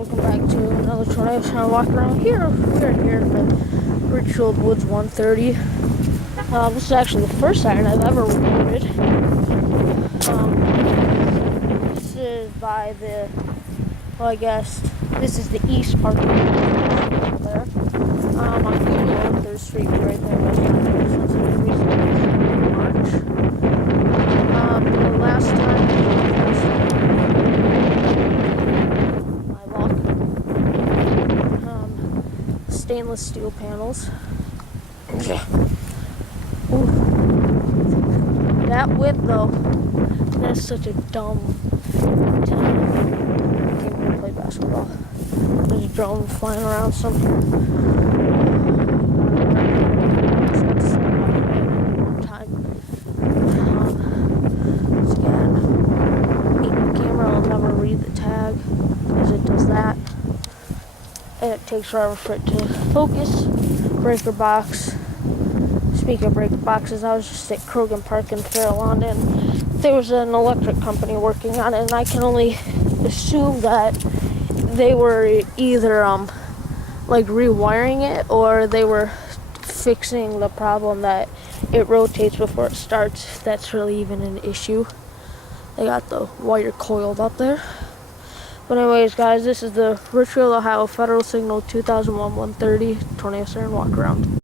welcome back to another tornado sound walk around here. We're here in the Richfield Woods 130. This is actually the first siren I've ever recorded. This is by the, well, I guess this is the east part of the there. On Google, there's Street View right there. Since it recently in March. The last time. Stainless steel panels. Okay. Ooh. That width though, that's such a dumb game to play basketball. There's a drone flying around somewhere. Camera will never read the tag as it does that. And it takes forever for it to focus. Breaker box. Speaking of breaker boxes, I was just at Krogan Park in Fairlawn, and there was an electric company working on it, and I can only assume that they were either like rewiring it, or they were fixing the problem that it rotates before it starts. If that's really even an issue. They got the wire coiled up there. But anyways, guys, this is the Richfield, Ohio Federal Signal 2001 130 tornado siren walk around.